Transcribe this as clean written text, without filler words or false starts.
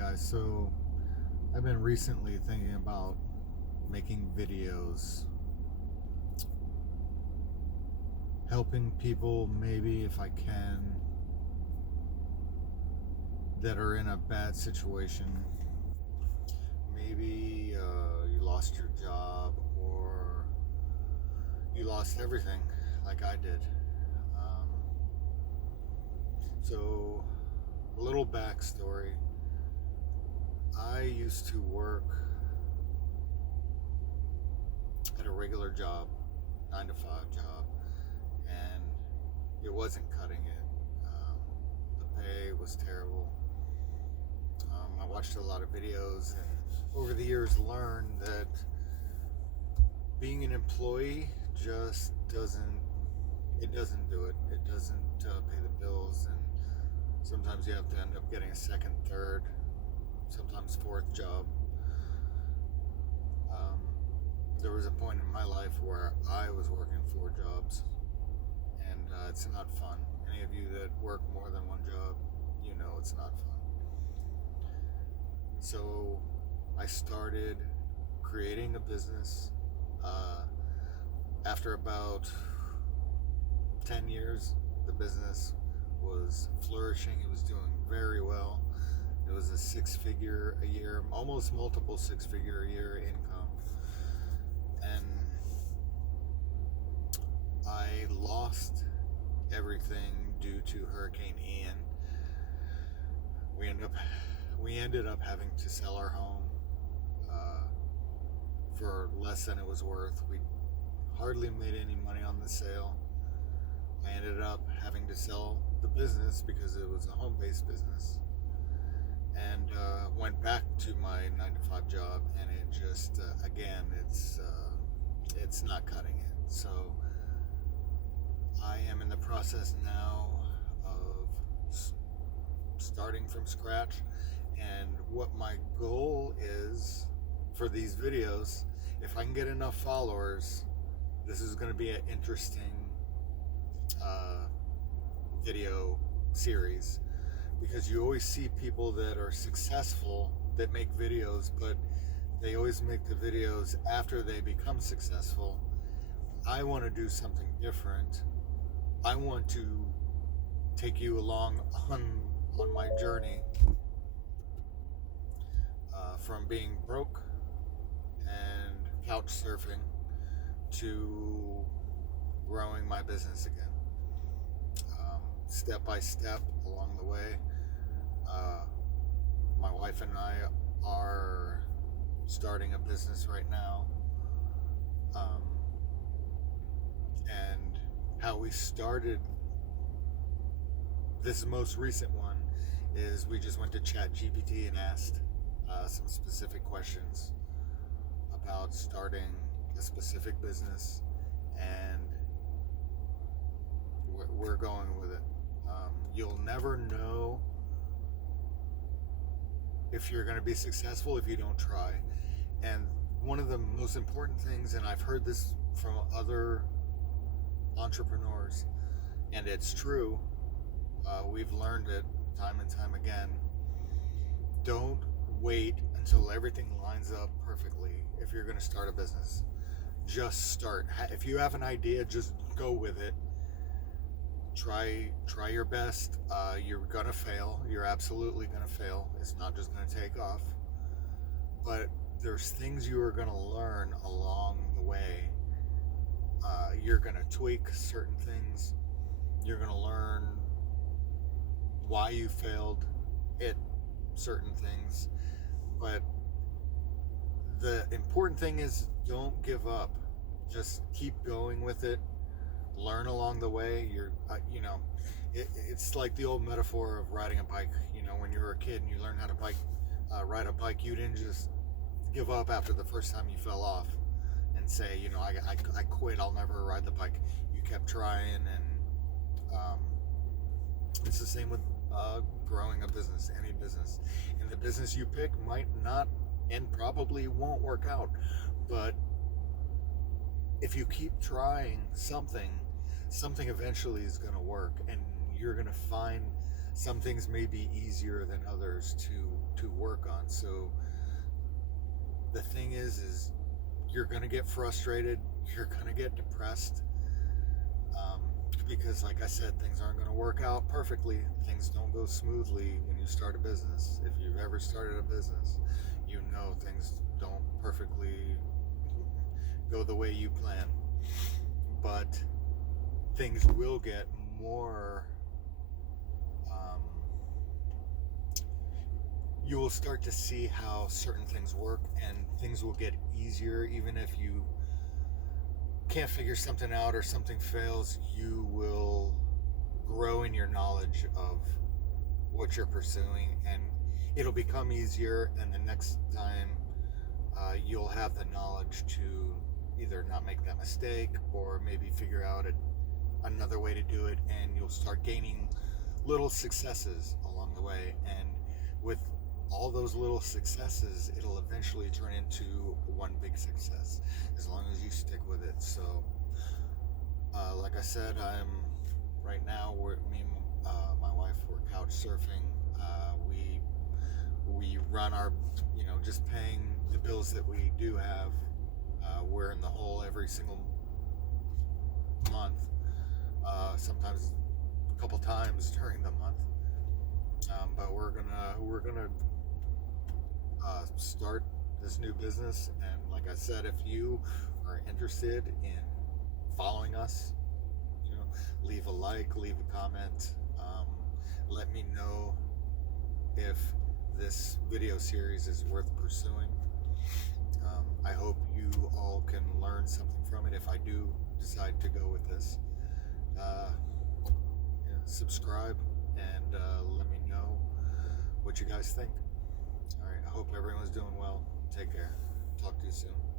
guys, so I've been recently thinking about making videos, helping people maybe if I can that are in a bad situation. Maybe you lost your job or you lost everything like I did. So, a little backstory. I used to work at a regular job, 9 to 5 job, and it wasn't cutting it. The pay was terrible. I watched a lot of videos and over the years learned that being an employee just doesn't do it. It doesn't pay the bills, and sometimes you have to end up getting a second, third, sometimes fourth job. There was a point in my life where I was working 4 jobs, and it's not fun. Any of you that work more than one job, you know it's not fun. So I started creating a business. After about 10 years, the business was flourishing. It was doing very well. It was a 6-figure a year, almost multiple 6-figure a year income. And I lost everything due to Hurricane Ian. We ended up having to sell our home for less than it was worth. We hardly made any money on the sale. I ended up having to sell the business because it was a home-based business, and went back to my 9 to 5 job, and it just again it's not cutting it. So I am in the process now of starting from scratch, and what my goal is for these videos, if I can get enough followers, this is going to be an interesting video series, because you always see people that are successful that make videos, but they always make the videos after they become successful. I want to do something different. I want to take you along on my journey from being broke and couch surfing to growing my business again, step by step along the way. My wife and I are starting a business right now, and how we started this most recent one is we just went to ChatGPT and asked some specific questions about starting a specific business, and we're going with it. You'll never know if you're going to be successful if you don't try. And one of the most important things, and I've heard this from other entrepreneurs, and it's true, we've learned it time and time again, don't wait until everything lines up perfectly if you're going to start a business. Just start. If you have an idea, just go with it. Try your best. You're gonna fail. You're absolutely gonna fail. It's not just gonna take off. But there's things you are gonna learn along the way. You're gonna tweak certain things. You're gonna learn why you failed at certain things. But the important thing is, don't give up. Just keep going with it. Learn along the way. It's like the old metaphor of riding a bike. When you were a kid and you learned how to ride a bike, you didn't just give up after the first time you fell off and say, I quit, I'll never ride the bike. You kept trying, and it's the same with growing a business, any business. And the business you pick might not and probably won't work out, but if you keep trying something eventually is going to work, and you're going to find some things may be easier than others to work on. So the thing is you're going to get frustrated, you're going to get depressed, because like I said, things aren't going to work out perfectly. Things don't go smoothly when you start a business. If you've ever started a business, you know things don't perfectly go the way you plan. But things will get more, you will start to see how certain things work, and things will get easier. Even if you can't figure something out or something fails, you will grow in your knowledge of what you're pursuing, and it'll become easier. And the next time you'll have the knowledge to either not make that mistake or maybe figure out another way to do it, and you'll start gaining little successes along the way. And with all those little successes, it'll eventually turn into one big success, as long as you stick with it. So like I said, I'm right now, me and my wife, we're couch surfing. We run our, just paying the bills that we do have. We're in the hole every single month, sometimes a couple times during the month. But we're gonna start this new business, and like I said, if you are interested in following us, leave a like, leave a comment, let me know if this video series is worth pursuing. I hope you all can learn something from it if I do decide to go with this. Subscribe and let me know what you guys think. All right, I hope everyone's doing well. Take care. Talk to you soon.